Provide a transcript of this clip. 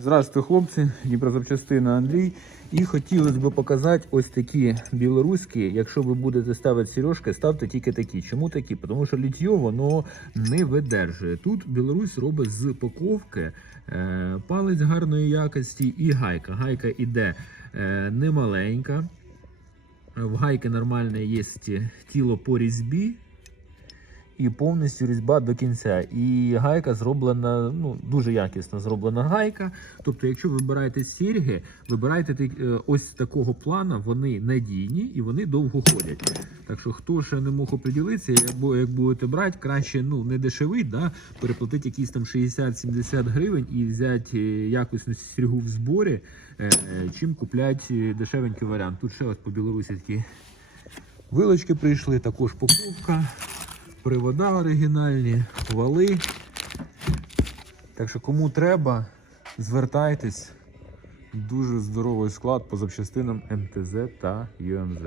Здравствуйте, хлопці, Дніпрозапчастина Андрій. І хотілося б показати ось такі білоруські. Якщо ви будете ставити сережки, ставте тільки такі. Чому такі? Тому що літьо воно не видержує. Тут Білорусь робить з паковки е, палець гарної якості і гайка. Гайка іде е, немаленька. В гайки нормальне є тіло по різьбі. І повністю різьба до кінця. І гайка зроблена, ну дуже якісно зроблена гайка. Тобто, якщо вибираєте сірги, вибирайте е, ось такого плана, вони надійні і вони довго ходять. Так що, хто ще не мог оприділитися, або як будете брати, краще ну не дешевий, да, переплатити якісь там 60-70 гривень і взяти е, якісну сіргу в зборі, е, чим купляти дешевенький варіант. Тут ще ось по білорусі такі вилочки прийшли, також покупка привода оригінальні, вали. Так що кому треба, звертайтесь. Дуже здоровий склад по запчастинам МТЗ та ЮМЗ.